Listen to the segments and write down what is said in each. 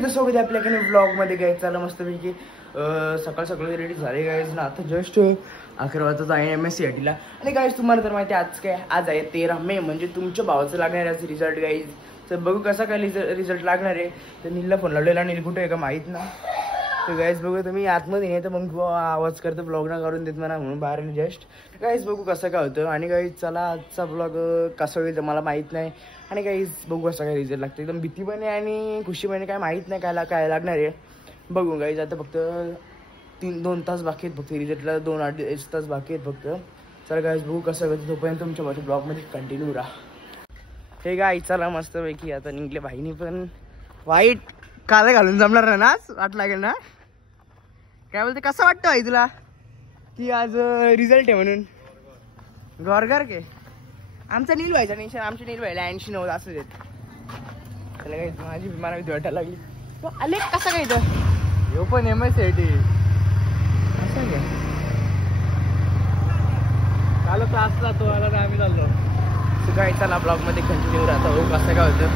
Guys सोबत आपल्याकडे blog मध्ये गाईज चाललं मस्तपैकी सकाळ सकाळी रेडी झाले गाईज ना. आता जस्ट 11 वाजता आहे MSCIT ला. आणि गाईज तुम्हाला तर माहिती आहे आज आहे 13 मे म्हणजे तुमच्या भावाचं लागणार आहे रिझल्ट गाईज. तर बघू कसा काय रिझल्ट लागणार आहे. तर नीलला फोन लावलेला, नील कुठे आहे का माहीत ना. तर गाईज बघू तुम्ही आतमध्ये नाही तर मग आवाज करतो ब्लॉग ना करून देत म्हणा म्हणून बाहेर जस्ट. गाईज बघू कसं काय होतं. आणि गाईज चला आजचा ब्लॉग कसा होईल मला माहीत नाही. आणि गाईज बघू कसं काय रिझल्ट लागतं. एकदम भीती पण आहे आणि खुशी पण आहे, काय माहीत नाही काय लागणार आहे. बघू गाईज आता फक्त 2 तास बाकी आहेत फक्त रिझल्टला, 2-2.5 तास बाकी आहेत फक्त. चला गाईज बघू कसं होतं. तोपर्यंत तुमच्या माझ्या ब्लॉगमध्ये कंटिन्यू राहा. हे गाईज चला मस्तपैकी आता निघले. भाईनी पण वाईट काळे घालून जमणार ना वाट लागेल ना. काय बोलते कसं वाटतं भाई तुला की आज रिझल्ट आहे म्हणून. गॉरगर के आमचा नील व्हायचा टेन्शन, आमची नील व्हायला 80-90 असं देत. त्याला काही माझी मला भीती वाटायला लागली. आले कसं काय इथं हो पण MSCIT असं काय चालू क्लासला तो आला आम्ही चाललो. काय चला ब्लॉग मध्ये कंटिन्यू राहता. हो कसं काय होतं.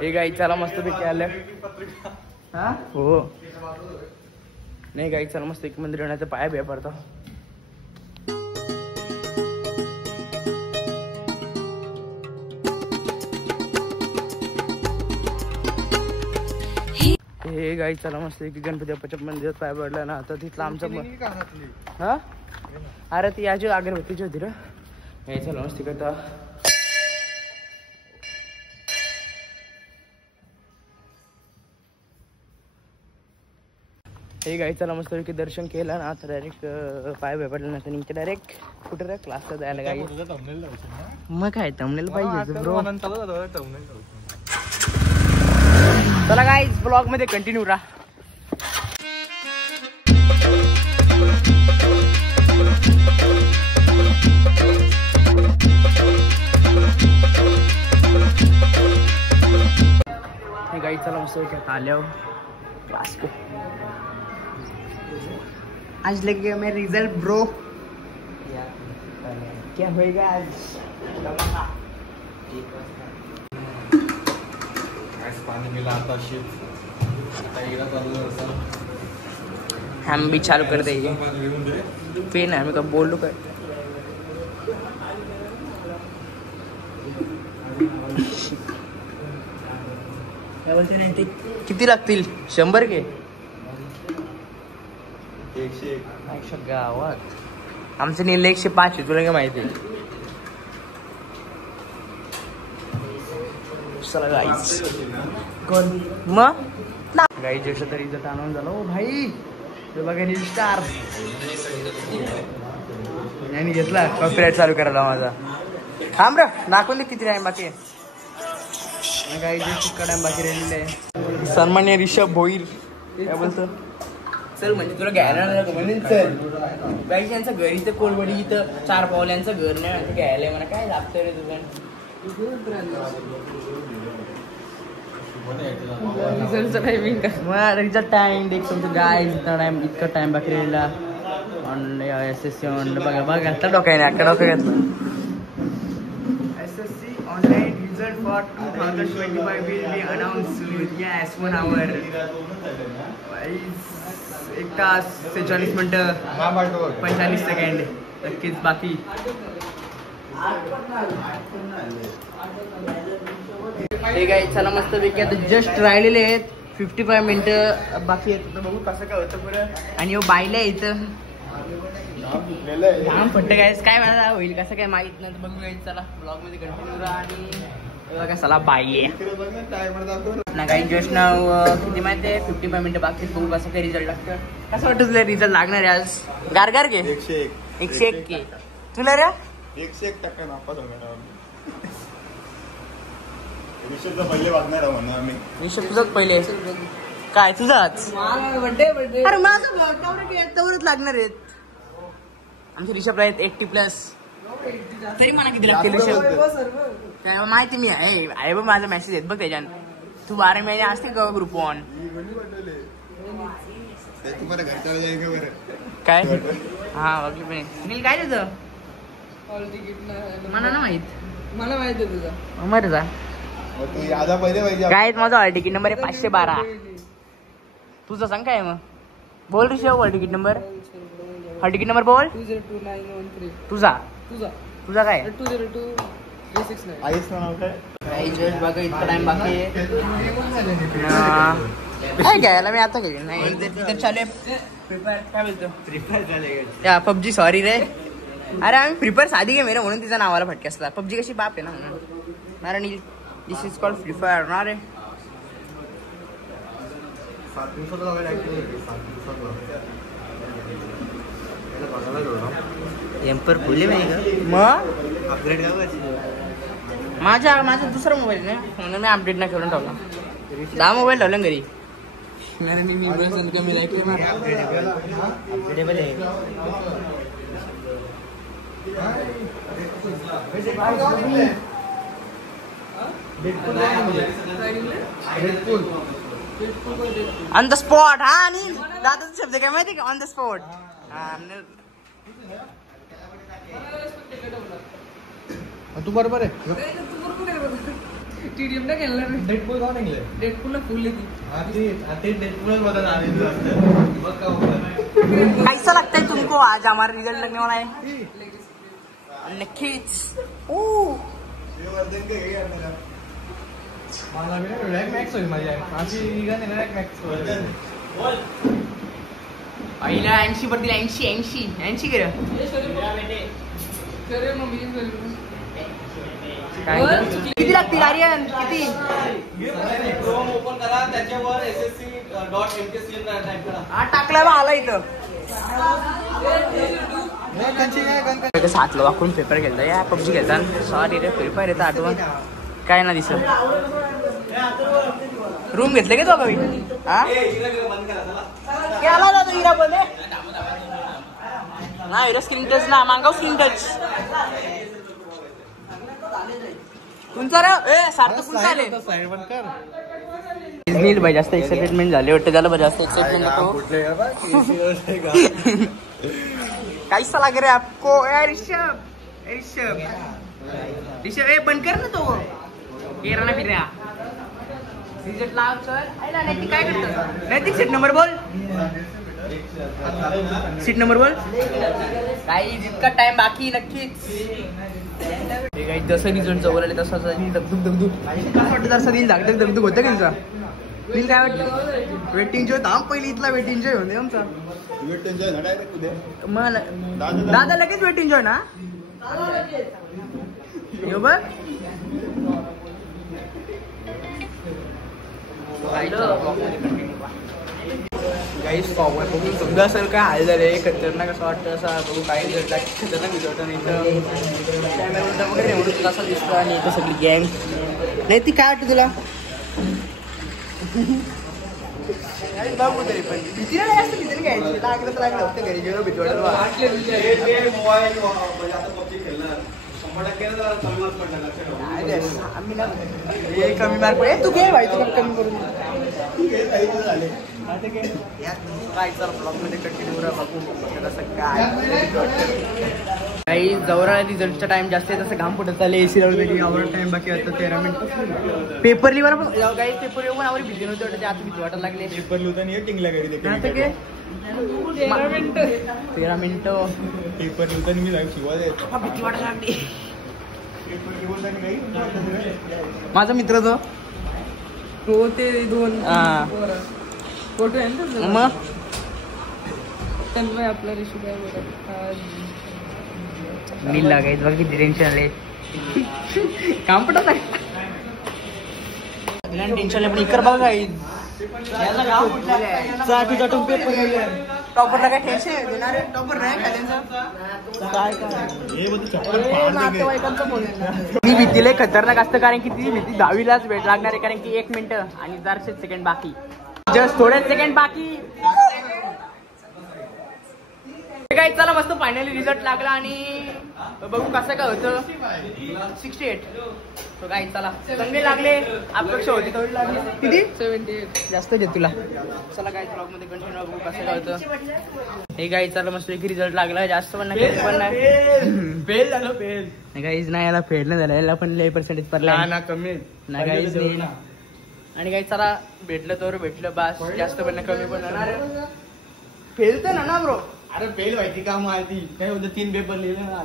हे गाई चला मस्तपैकी आलं. हा हो नाही गाई चला मस्त एक मंदिर येण्याचा पाया बिया पडतो. हे गाई चला मस्त एक गणपती बाप्पाच्या मंदिरात पाया पडला ना. आता तिथला आमचा हा अरे ती याची अगरबत्तीची होती रे. हे चला मस्त करता. हे गाई चला मस्त दर्शन केलं ना. आता डायरेक्ट पाय भेटला ना तर डायरेक्ट कुठे रे क्लासला जायला. गाई मग काय थंबनेल पाहिजे ब्रो. चला गाईज ब्लॉग मध्ये कंटिन्यू राहा. हे गाईज चला मस्त आल्यावर क्लास को आज लगे मैं रिजल्ट ब्रो. क्या होएगा आज. पानी मिला आता शीत हम भी चालू कर देंगे. पेन है मैं बोलू कर. किती लागतील 100 के 100 गावात. आमचं नील 105 आहे तुला काय माहिती. चला गाईज कोण मग गाई जेष्ठ तरी इथं आनंद झाला. ओ भाई ते बघा नील स्टार यांनी घेतला कॉपीराईट चालू करायला माझा. थांब रे दाखवून दे किती टाइम बाकी आहे. गाई जेष्ठ टाइम बाकी राहिलेले आहे. सन्मान्य ऋषभ भोईर काय बोलतो. चल म्हणजे तुला घ्यायला म्हणून चल. काही त्यांचं घर इथं कोलवडी इथं 4 पावल्यांचं घर नाही घ्यायला म्हणा. काय लागतं रे तुला. रिझल्ट टाइम देख तुमचं गाय इतका टाइम बाकी राहिला. SSC बघा बघा आता डोक्याने अख्खा डोकं घेतलं. SSC online result for 2025 will be announce yes 1 hour 1 तास 46 मिनिटं 45 सेकंड नक्कीच बाकी. हे गाई चला मस्त पैकी आता जस्ट राहिलेले आहेत 55 मिनिटं बाकी आहेत. तर बघू कसं काय होतं बरं. आणि हो बायला आहे इथं घाम फट्ट काय वेळा होईल कसं काय माहित नाही. बघू गाई चला ब्लॉग मध्ये कंटिन्यू राहा. आणि बघा चला बाय ना काही जस्ट नाव किती माहिती आहे 55 मिनिटं बाकी. बघू कसं काय रिझल्ट लागतं. कसं वाटतं तुला रिझल्ट लागणार आहे आज. गारगार घे 101 के तुला रे 101% नापास होणार. पहिले वागणार म्हणून आम्ही तुझंच पहिले काय तुझाच अरे माझं तेवढंच लागणार आहेत. आमचे रिषभ आहेत 80+ तरी मला किती लागतील रिषभ माहिती. मी आहे बघ माझा मेसेज आहेत बघ त्याच्यानं. तू 12 महिने असते का ग्रुप ऑन काय हा वागली पण नील काय तुझं हॉल तिकीट नाही मला ना माहित मला माहिती आहे तुझं मर जा तू यादा पहिले पाहिजे काय माझा हॉल तिकीट नंबर आहे 512 तुझं सांग काय मग बोल Rishabh hall ticket number hall ticket number बोल 202913 तुझा तुझा तुझा काय 202369 आईच नाव काय जस्ट बघा इतका टाइम बाकी आहे काय घ्यायला मी आता घेईन नाही इधर चालू आहे काय बोलतो या पबजी सॉरी रे अरे आम्ही फ्री फायर साधी गेम आहे रे म्हणून तिचा नावाला फटके असला पबजी कशी बाप आहे ना म्हणून अरे नील दिस इज कॉल्ड फ्री फायर ना रे 7 दिवसात लावायला ऍक्टिव्ह 7 दिवसात एम्पर फुले मग अपग्रेड काय माझा दुसरा मोबाईल नाही म्हणून मी अपडेट नाही करून ठेवला 10 मोबाईल ठेवला घरी मी बसन कमी लाईक मार अपडेटेबल आहे ऑन द स्पॉट हा आणि दादाचा शब्द काय माहिती का ऑन द स्पॉट तू बरोबर आहे टीडीएम ना खेळला डेडपूल कोण आहे डेडपूलला फुल येते ते डेडपूल बदल आले कैसा लगता है तुमको आज हमारा रिजल्ट लगने वाला है नक्कीच मला मॅक्स होईल माझ्या आधी मॅक्स पहिला 80 पडतील 80 कर किती लागतील आर्यन किती ओपन करा त्याच्यावर ssc.mkcl टाइप करा हा टाकला बा आला इथं सातला वाकून पेपर खेळता या पबजी खेळता सॉरी रे फ्री फायर येतं आठवण काय ना दिसत रूम घेतले का तो कवी हा केला जातो हिरा बंद ना हिरो स्क्रीन टच ना मांगाव स्क्रीन टच तुमचा रे ए सारखं तुमचा आले नील भाई जास्त एक्साइटमेंट झाले वाटतं त्याला बरं जास्त एक्साइटमेंट नको कैसा लग रहा है आपको ऋषभ ए बंद कर ना तो गेरा ना फिर रिजल्ट लाव सर आयला नैतिक काय करतो नैतिक सीट नंबर बोल सीट नंबर बोल काही जितका टाइम बाकी नक्कीच जसं रिझल्ट जवळ आले तसं दगदूक काय वाटतं जसं नील दगदूक होतं का तुमचा नील काय वाटतं वेटिंग जो थांब पहिली इथला वेटिंग जॉय होते आमचा मग दादा लगेच वेटिंग जॉय ना यो बघ गाईस पाहूया बघून समजा असेल काय हाल झाले खतरनाक असं वाटतं असं बघू काय रिझल्ट खतरनाक रिझल्ट नाही तर कॅमेरा वगैरे म्हणून तुला असं दिसतं आणि इथं सगळी गँग नाही ती काय वाटतं तुला बघू तरी पण भीती नाही असतं भीती घ्यायची लागलं तर लागलं होतं घरी गेलो भीती वाटत कमी मार्क पडे तू घे भाई तू कमी करून काय सर ब्लॉग मध्ये कंटिन्यू राहा बघू कसं काय काही जवळ रिझल्टचा टाइम जास्त आहे तसं घाम फुटत चालले एसी लावली आवड टाइम बाकी आता 13 मिनिट पेपर लिवर पण काही पेपर येऊन आवड भीती नव्हती वाटत आता भीती वाटायला लागले पेपर लिहिताना टिंगला घरी 13 मिनिटं पेपर लिहिताना मी जाऊ शिकवायला भीती वाटायला लागली माझा मित्र तो ते दोन फोटो आहे ना मग तन्मय आपला ऋषी काय बोलत नील लागायचं बघ किती टेन्शन आले काम पटत आहे टेन्शन आले पण इकर बघा टॉपरला काय टेन्शन आहे टॉपर नाही मी भीतीला खतरनाक असतं कारण की ती भीती 10वीलाच वेळ लागणार आहे कारण की 1 मिनिट आणि 400 सेकंड बाकी जस्ट थोडे सेकंड बाकी काय चला मस्त फायनली रिझल्ट लागला आणि बघू कसं काय होतं. 68. तो काय चला चांगले लागले, अपेक्षा होती तेवढी लागली. किती? 78. जास्त घे तुला. चला काय ब्लॉग मध्ये कंटिन्यू बघू कसं काय होतं. हे गाई चला मस्त एक रिझल्ट लागला, जास्त पण नाही पण नाही. फेल झालं फेल. गाईज नाही, याला फेड नाही झालं, याला पण लय पर्सेंटेज पडला ना कमी ना गाईज नाही. आणि काही चला भेटलं तर भेटलं बास, जास्त पण नाही कमी पण नाही. फेल तर ना ब्रो. अरे फेल व्हायची का माहिती काय होतं 3 पेपर लिहिले ना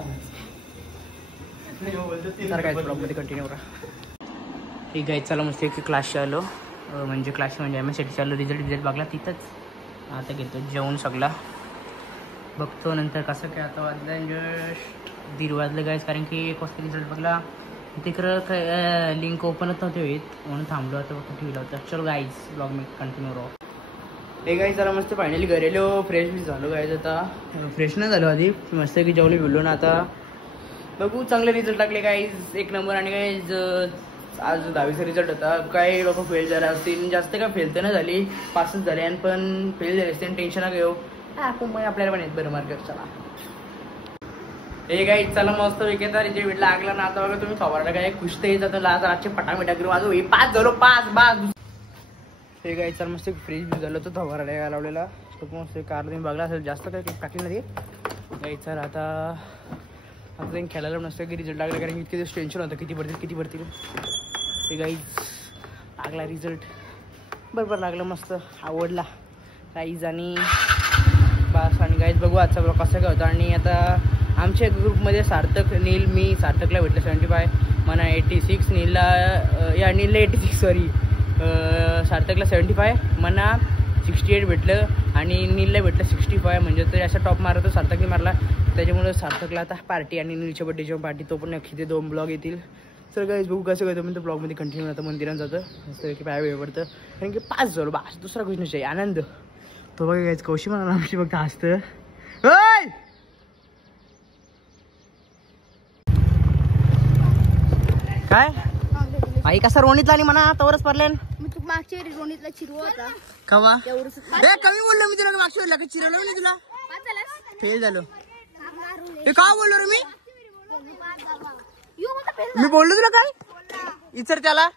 सर काय ब्लॉग मध्ये कंटिन्यू करा. ठीक आहे चला मस्त एक क्लासशी आलो, म्हणजे क्लास म्हणजे MSCT आलो. रिझल्ट बघला तिथंच. आता घेतो जेवण सगळा बघतो नंतर कसं काय. आता वाजलं जस्ट 1:30 वाजलं गाईज, कारण की 1 वाजता रिझल्ट बघला. तिकडं काय लिंक ओपनच नव्हते होत म्हणून थांबलो. आता फक्त ठेवलं होतं. चलो गाईज ब्लॉग मी कंटिन्यू राहू. हे गाईज जरा मस्त फायनली घरी आलो, फ्रेश बी झालो गाईज. आता फ्रेश नाही झालो आधी, मस्त की जेवणी बोललो ना. आता बघू चांगले रिझल्ट लागले गाईज, 1 नंबर. आणि गाईज आज 10वीचा रिझल्ट होता. काही लोक फेल झाले असतील, जास्त काय फेल तर नाही झाली, पासच झाले. आणि पण फेल झाले असते टेन्शन नका घेऊ, आपण मग आपल्याला पण येत बरं मार्क. चला हे गाईज चला मस्त विकेता रिझल्ट लागला ना. आता बघा तुम्ही खबर काय खुश तर येत आता आज रातचे फटाफटा करू. आज 5 झालो, 5. हे गाईज चला मस्त फ्रीज बी झालं होतं धवारड्या लावलेला. तो मस्त कार तुम्ही बघला असेल, जास्त काही टाकली नाही गाईज. चल आता जाईन खेळायला नसतं की रिझल्ट लागला, कारण इतके दिवस टेन्शन होतं किती पडतील. हे गाईज लागला रिझल्ट, बरोबर लागलं, मस्त आवडला गाईज. आणि बस. आणि गाईज बघू आजचा ब्लॉग कसं काय होता. आणि आता आमच्या ग्रुपमध्ये सार्थक, नील, मी सार्थकला भेटलं 75, मला 86, नीलला 86 सॉरी सार्थकला 75, मला 68 भेटलं. आणि नीलला भेटलं 65. म्हणजे तरी असा टॉप मारतो सार्थकने मारला. त्याच्यामुळे सार्थकला आता पार्टी आणि नीलच्या बड्डेची पार्टी, तो पण नक्की ते 2 ब्लॉग येतील. सर गाईज बघू कसं करतो मी. तो ब्लॉगमध्ये कंटिन्यू आता मंदिरात जातं मस्त की पाय वेळ पडतं, कारण की 5 झालो बास, दुसरा गोष्ट नाही आनंद. तो बघा गाईज कौशी म्हणा आमची बघता हसतं. काय आई कसा रोणीतला आणि म्हणा तवरच पडल्यान. मागच्या वेळी रोणीतला चिरवा होता. कवा कमी बोललो मी तुला, मागच्या वेळेला चिरवलं नाही तुला, फेल झालो. हे का बोललो रे मी बोललो तुला काय इचर त्याला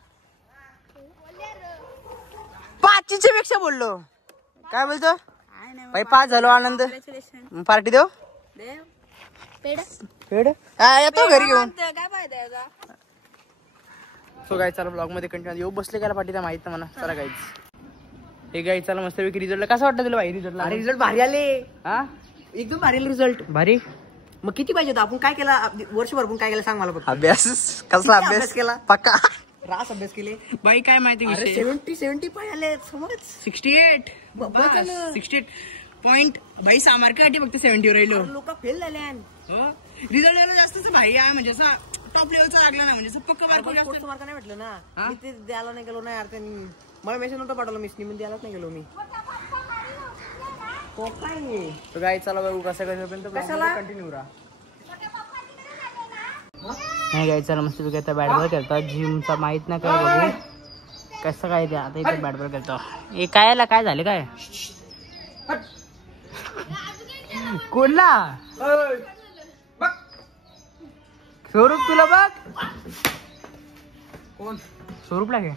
5च्या पेक्षा बोललो. काय बोलतो भाई 5 झालो आनंद. पार्टी देऊ पेड येतो घरी घेऊन. सो गाईज चला ब्लॉग मध्ये कंटिन्यू येऊ. बसले काय पाठी त्या माहित ना मला. चला गाईज हे गाईज चला मस्त पैकी रिझल्ट कसा वाटतं तुला भाई. रिझल्ट भारी आले. हा एकदम भारी रिझल्ट. भारी. मग किती पाहिजे होतं, आपण काय केला वर्षभर, आपण काय केलं सांग मला फक्त. अभ्यास कसला अभ्यास केला पक्का रास अभ्यास केले बाई. काय माहिती 70 आले समज. 68 68 पॉइंट भाई. 6 मार्कासाठी फक्त 70 राहिलो. लोक फेल झाले. हो रिझल्ट यायला जास्तच भाई आहे, म्हणजे असं टॉप लेवलचा लागला ना, म्हणजे पक्का मार्क नाही भेटलं ना. मी ते द्यायला नाही गेलो ना यार. त्यांनी मला मेसेज नव्हता पाठवला, मिसनी पण द्यायलाच नाही गेलो मी. काय गाय चला बघू कसं कंटिन्यू राहा. नाही गाय चला मस्त आता बॅट बॉल खेळतो. जिमचा माहित नाही काय बघू कसं काय ते. आता इथे बॅट बॉल खेळतो. हे काय काय झाले काय कोणला स्वरूप तुला बघ कोण स्वरूपला घे.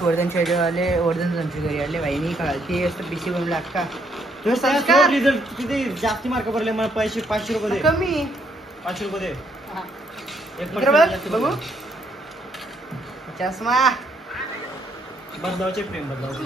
वर्धनच्या आले, वर्धन त्यांच्या घरी आले भाईनी काळती असतं पीसी बनवून लागता. रिझल्ट किती जास्ती मार्क पडले मला. 500 रुपये कमी 500 रुपये बघू चष्मा बदलावचे प्रेम बदलावचे.